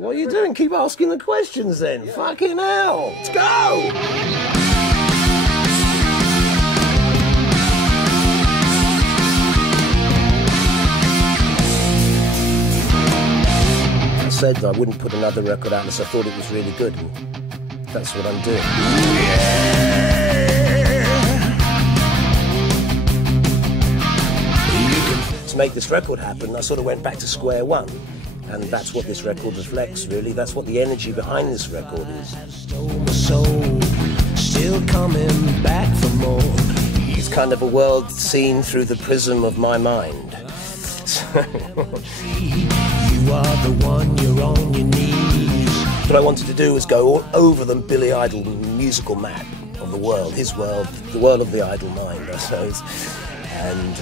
What are you doing? Keep asking the questions then. Yeah. Fucking hell. Let's go! I said I wouldn't put another record out unless I thought it was really good, and that's what I'm doing. Yeah. To make this record happen, I sort of went back to square one, and that's what this record reflects, really. That's what the energy behind this record is. Still coming back for more. It's kind of a world seen through the prism of my mind. You are the one, you're on your knees. What I wanted to do was go all over the Billy Idol musical map of the world, his world, the world of the idol mind, I suppose. And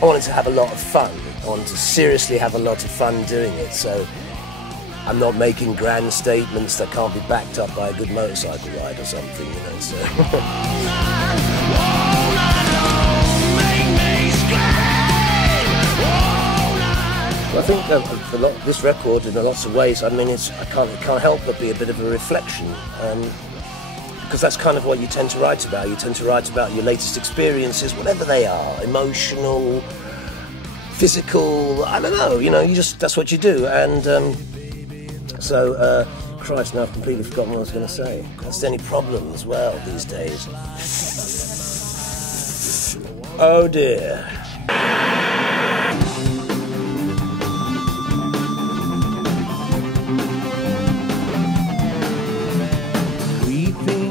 I wanted to have a lot of fun. I wanted to seriously have a lot of fun doing it. So I'm not making grand statements that can't be backed up by a good motorcycle ride or something, you know. So. I think this record, in lots of ways, I mean, it can't help but be a bit of a reflection, because that's kind of what you tend to write about. You tend to write about your latest experiences, whatever they are, emotional, physical, I don't know, you know, that's what you do. And Christ, now I've completely forgotten what I was going to say. That's the only problem as well these days. Oh dear.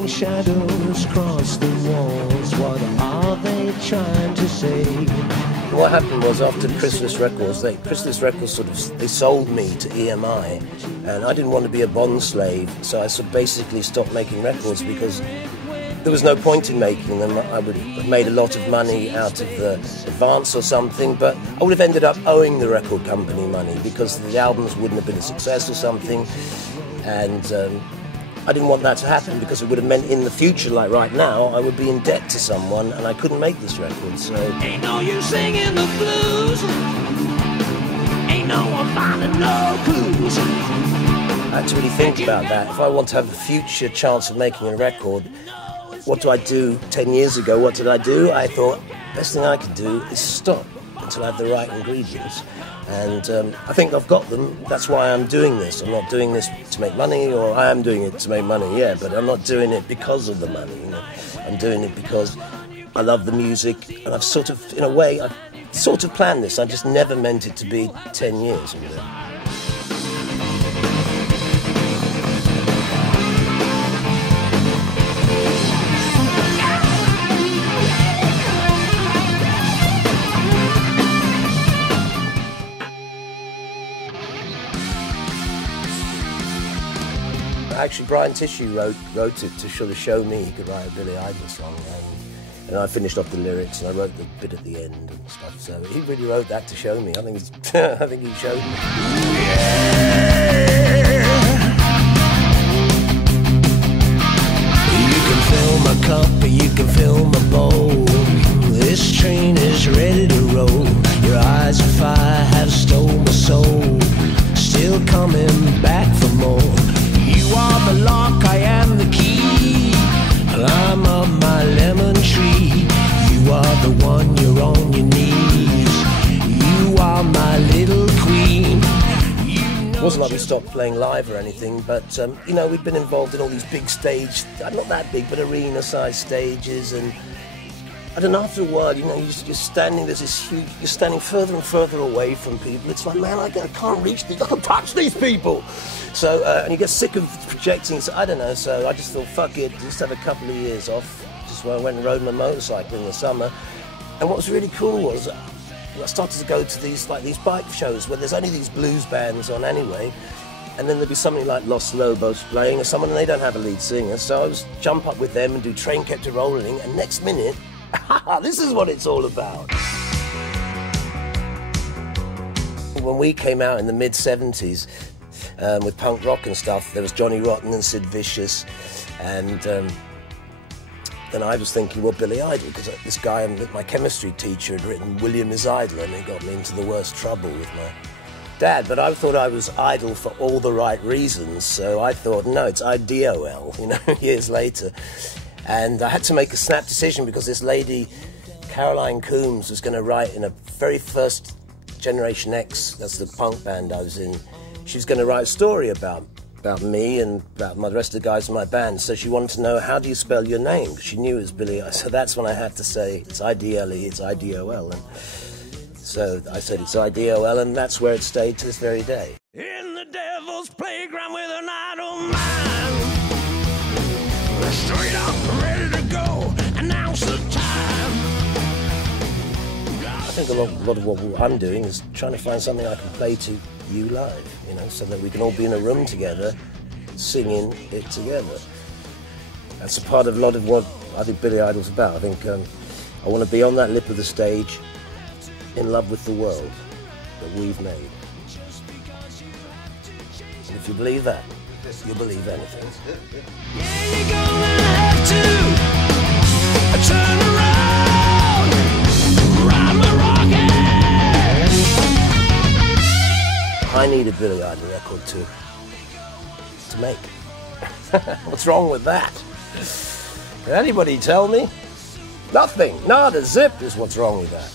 Shadows cross the walls, what are they trying to say? What happened was, after Chrysalis Records, they sold me to EMI, and I didn't want to be a bond slave, so I basically stopped making records because there was no point in making them. I would have made a lot of money out of the advance or something, but I would have ended up owing the record company money because the albums wouldn't have been a success or something, and I didn't want that to happen because it would have meant in the future, like right now, I would be in debt to someone and I couldn't make this record, so... Ain't no use singing the blues. Ain't no one finding no clues. I had to really think about that. If I want to have a future chance of making a record, what do I do 10 years ago? What did I do? I thought, best thing I could do is stop until I have the right ingredients. And I think I've got them. That's why I'm doing this. I'm not doing this to make money, or I am doing it to make money, yeah, but I'm not doing it because of the money, you know. I'm doing it because I love the music, and I've sort of, in a way, I've sort of planned this. I just never meant it to be 10 years, you know. Actually, Brian Tissue wrote it to sort of show me he could write a Billy Idol song, and I finished off the lyrics and I wrote the bit at the end and stuff. So he really wrote that to show me. I think he showed me. You can fill my cup, or you can fill my bowl. This train is ready to roll. Your eyes of fire have stole my soul. Still coming back for more. You are the lock, I am the key. Climb up my lemon tree. You are the one, you're on your knees. You are my little queen. It wasn't like we stopped playing live or anything, but you know, we'd been involved in all these big stage, not that big, but arena-sized stages, and I don't know, after a while, you know, you're standing, there's this huge, you're standing further and further away from people. It's like, man, I can't reach these, I can't touch these people. So, and you get sick of projecting, so I don't know, so I just thought, fuck it, just have a couple of years off. Just where I went and rode my motorcycle in the summer. And what was really cool was, I started to go to these bike shows where there's only these blues bands on anyway, and then there'd be somebody like Los Lobos playing, or someone, and they don't have a lead singer, so I was jump up with them and do Train Kept It Rolling, and next minute, this is what it's all about. When we came out in the mid-70s with punk rock and stuff, there was Johnny Rotten and Sid Vicious, and then I was thinking, well, Billy Idol, because this guy, my chemistry teacher, had written William is Idol, and it got me into the worst trouble with Dad, but I thought I was idol for all the right reasons, so I thought, no, it's IDOL, you know, years later. And I had to make a snap decision because this lady, Caroline Coombs, was going to write in a very first Generation X, that's the punk band I was in, she was going to write a story about me and about the rest of the guys in my band. So she wanted to know, how do you spell your name? She knew it was Billy. So that's when I had to say, it's IDLE, it's IDOL. And so I said, it's IDOL, and that's where it stayed to this very day. In the devil's playground with an idle mind, straight up, ready to go, announce the time. I think a lot of what I'm doing is trying to find something I can play to you live, you know, so that we can all be in a room together, singing it together. That's a part of a lot of what I think Billy Idol's about. I think I want to be on that lip of the stage, in love with the world that we've made. And if you believe that, you'll believe anything. Yeah, you're gonna have to turn around, ride my rocket. I need a Billy Idol record to make. What's wrong with that? Can anybody tell me? Nothing, not a zip is what's wrong with that.